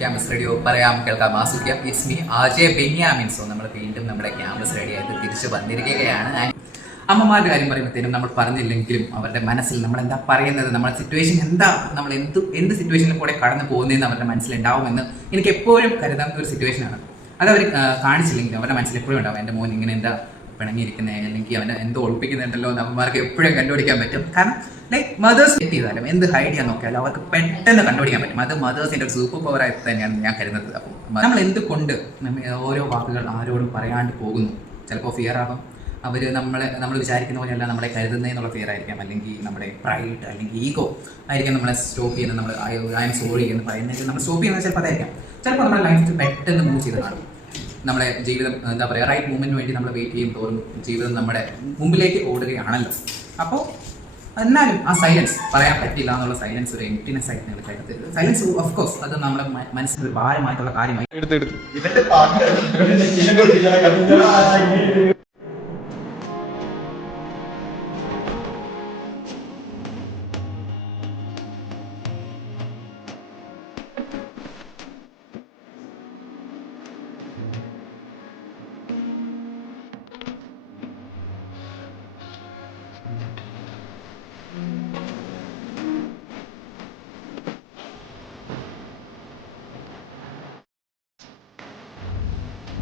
Campus radio പറയാം കേൾക്കാം ആസ്വദിക്കാം. It's me Ajay Benyamin. So നമ്മൾ വീണ്ടും നമ്മുടെ ക്യാമ്പസ് റേഡിയോ ആയിട്ട് തിരിച്ചു വന്നിരിക്കുകയാണ്. അമ്മമാരുടെ കാര്യം പറയുമ്പോഴത്തേനും നമ്മൾ പറഞ്ഞില്ലെങ്കിലും അവരുടെ മനസ്സിൽ നമ്മൾ എന്താ പറയുന്നത്, നമ്മുടെ സിറ്റുവേഷൻ എന്താ, നമ്മൾ എന്ത് സിറ്റുവേഷനിൽ കൂടെ കടന്നു പോകുന്നതെന്ന് അവരുടെ മനസ്സിലുണ്ടാവുമെന്ന് എനിക്ക് എപ്പോഴും കരുതാവുന്ന ഒരു സിറ്റുവേഷനാണ്. അതവർ കാണിച്ചില്ലെങ്കിലും അവരുടെ മനസ്സിൽ എപ്പോഴും ഉണ്ടാവും, എൻ്റെ മോൻ ഇങ്ങനെ എന്താ പിണങ്ങിയിരിക്കുന്നത്, അല്ലെങ്കിൽ അവനെ എന്തോ ഒളിപ്പിക്കുന്നുണ്ടല്ലോ എന്ന് അമ്മമാർക്ക് എപ്പോഴും കണ്ടുപിടിക്കാൻ പറ്റും. കാരണം ലൈക്ക് മദേഴ്സ് സെറ്റ് ചെയ്താലും എന്ത് ഹൈഡ് ചെയ്യാൻ നോക്കിയാലും അവർക്ക് പെട്ടെന്ന് കണ്ടുപിടിക്കാൻ പറ്റും. അത് മദേഴ്സിൻ്റെ ഒരു സൂപ്പർ പവർ ആയിട്ട് തന്നെയാണ് ഞാൻ കരുതുന്നത്. അപ്പം നമ്മൾ എന്തുകൊണ്ട് ഓരോ വാക്കുകൾ ആരോടും പറയാണ്ട് പോകുന്നു? ചിലപ്പോൾ ഫിയർ ആവാം, അവർ നമ്മൾ വിചാരിക്കുന്ന പോലെയല്ല നമ്മളെ കരുതുന്നതെന്നുള്ള ഫിയർ ആയിരിക്കാം, അല്ലെങ്കിൽ നമ്മുടെ പ്രൈഡ് അല്ലെങ്കിൽ ഈഗോ ആയിരിക്കും നമ്മളെ സ്റ്റോപ്പ് ചെയ്യുന്നത്. നമ്മൾ ഐ എം സോറി എന്ന് പറയുന്നത് നമ്മൾ സ്റ്റോപ്പ് ചെയ്യുന്നത് ചിലപ്പോൾ അതായിരിക്കാം. ചിലപ്പോൾ നമ്മുടെ ലൈഫ് പെട്ടെന്ന് മൂവ് ചെയ്ത് കാണും. നമ്മുടെ ജീവിതം എന്താ പറയുക, റൈറ്റ് മൂവ്മെൻറ്റിന് വേണ്ടി നമ്മൾ വെയിറ്റ് ചെയ്യും തോറും ജീവിതം നമ്മുടെ മുമ്പിലേക്ക് ഓടുകയാണല്ലോ. അപ്പോൾ എന്നാലും ആ സൈലൻസ് പറയാൻ പറ്റില്ല എന്നുള്ള സൈലൻസ് ഒരു എംപ്റ്റിനെസ് ആയിട്ട് നിങ്ങൾ കരുതരുത്. സൈലൻസ് ഓഫ് കോഴ്സ് അത് നമ്മുടെ മനസ്സിന് ഒരു ഭാരമായിട്ടുള്ള കാര്യമായി